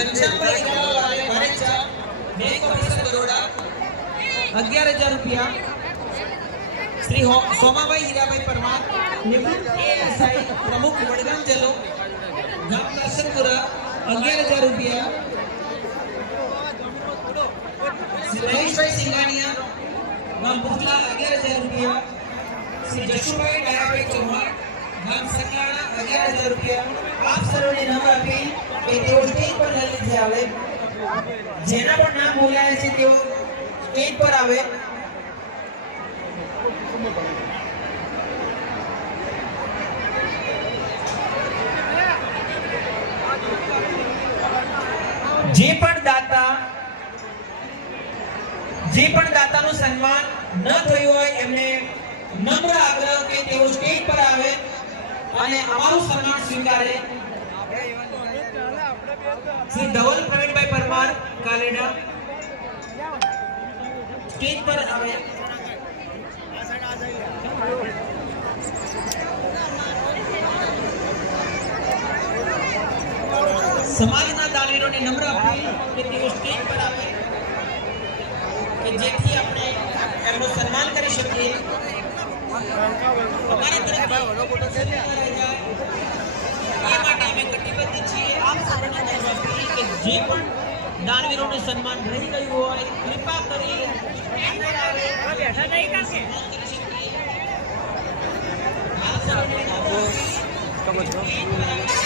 ઘનશ્યામભાઈ Bharecha bank officer Baroda અગિયાર હજાર રૂપિયા. શ્રી સોમાભાઈ હીરાભાઈ પરમાર, નિવૃત્ત એએસઆઈ પ્રમુખ વડગામ જિલ્લો, ગામ અગિયાર હજાર રૂપિયા. શ્રી મહેશભાઈ સિંગાણીયા ગામ ભૂતલા, અગિયાર હજાર રૂપિયા. શ્રી જશુભાઈ ડાયાભાઈ ચૌહાણ, ગામ સકાણા અગિયાર હજાર રૂપિયા. આપ સર્વને નામ આપી આવે. જેના પણ નામ બોલાયા છે, તેઓ સ્ટેજ પર આવે. જે પણ દાતા, જે પણ દાતાનું સન્માન ન થયું હોય, એમને નમ્ર આગ્રહ કે તેઓ સ્ટેજ પર આવે અને અમારું સન્માન સ્વીકારે. શ્રી ધવલ પ્રવીણભાઈ પરમાર કાલેડા સ્ટેજ પર આવે સમાજના દાનવીરોને નમ્ર અપીલ કે તેઓ સ્ટેજ પર આવે કે જેથી આપણે એમનું સન્માન કરી શકીએ અમારા તરફથી એ માટે અમે કટિબદ્ધ છીએ આપ સર્વને નમ્ર અપીલ કે જે પણ દાનવીરોનું સન્માન રહી ગયું હોય કૃપા કરી સ્ટેજ પર આવે સન્માન કરી શકીએ આપ સર્વને નમ્ર અપીલ સ્ટેજ પર આવે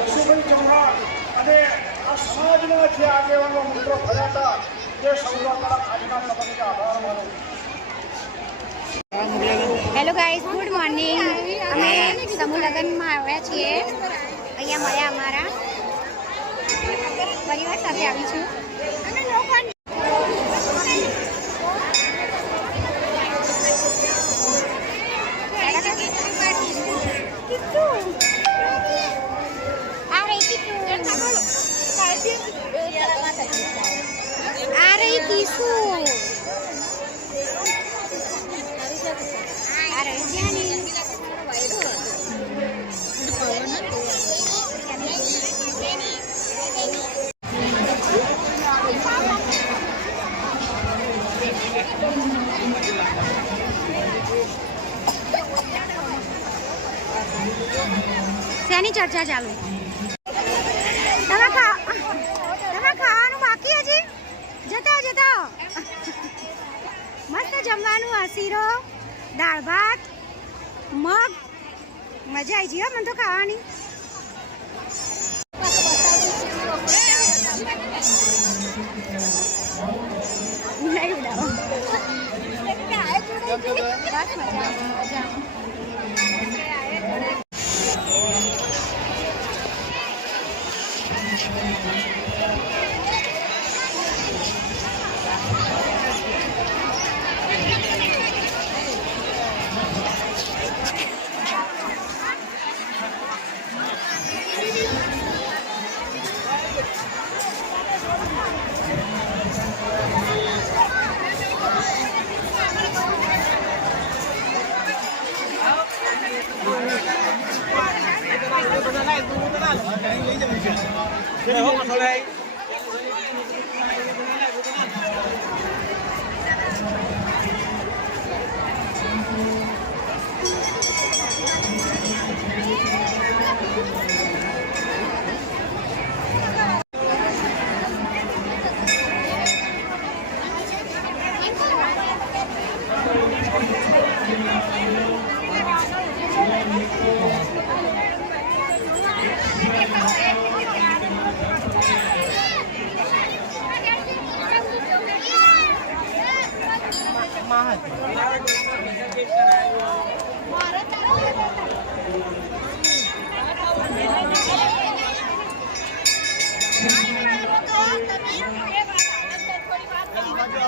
કશુભાઈ ચૌહાણ અને આ સમાજના જે આગેવાનો મિત્રો ફર્યા હતા તે સૌનો આજના તબક્કે આભાર માનું હેલો ગાઈઝ ગુડ મોર્નિંગ અમે સમૂહ લગ્નમાં આવ્યા છીએ. અહીંયા મળ્યા અમારા પરિવાર સાથે આવી છું શેની ચર્ચા ચાલુ? તમે તમે ખાવાનું બાકી હજી? જતા જતા. મસ્ત જમવાનું આ શીરો દાળ ભાત મગ. મજા આવી જઈ મને તો ખાવાની. બસ મજા મજા. Thế thì không còn sau đây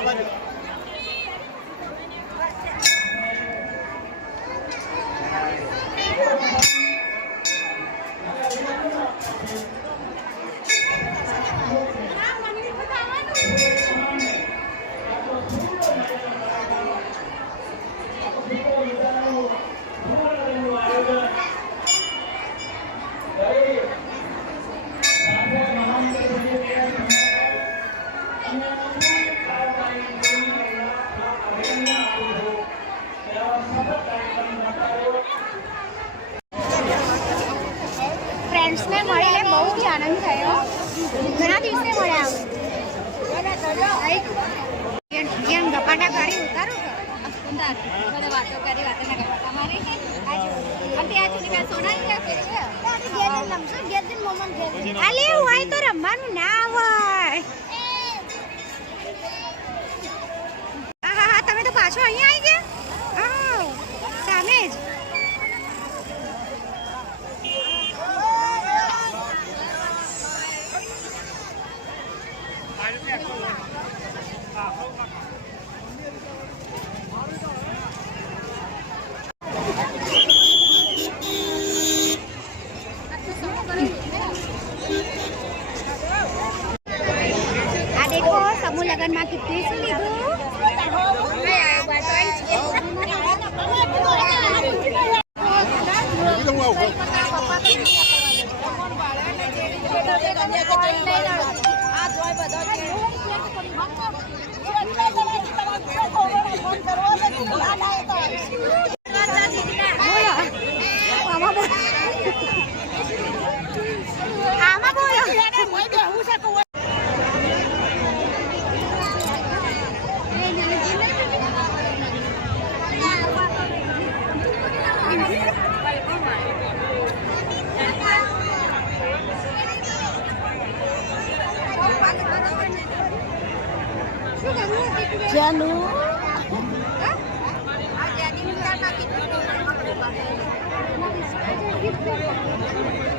Allah'a ફ્રેન્ડ્સને મળીને બહુ જ આનંદ થયો. ઘણા દિવસે મળ્યા જેમ ગપાટા કરી ઉતારો બધા વાતો કરી વાતો ના ગપ્પા મારી ચૂડી મેં સોનાની આપી છે આલે એવું હોય તો રમવાનું ના હોય હા હા હા તમે તો પાછો અહીંયા આવી ગયા આવ, સામે જ આ દેખો સમૂહ લગ્નમાં કેટલી શું લીધું બોલો આમાં બોલો આમાં બોલો જાનુ એ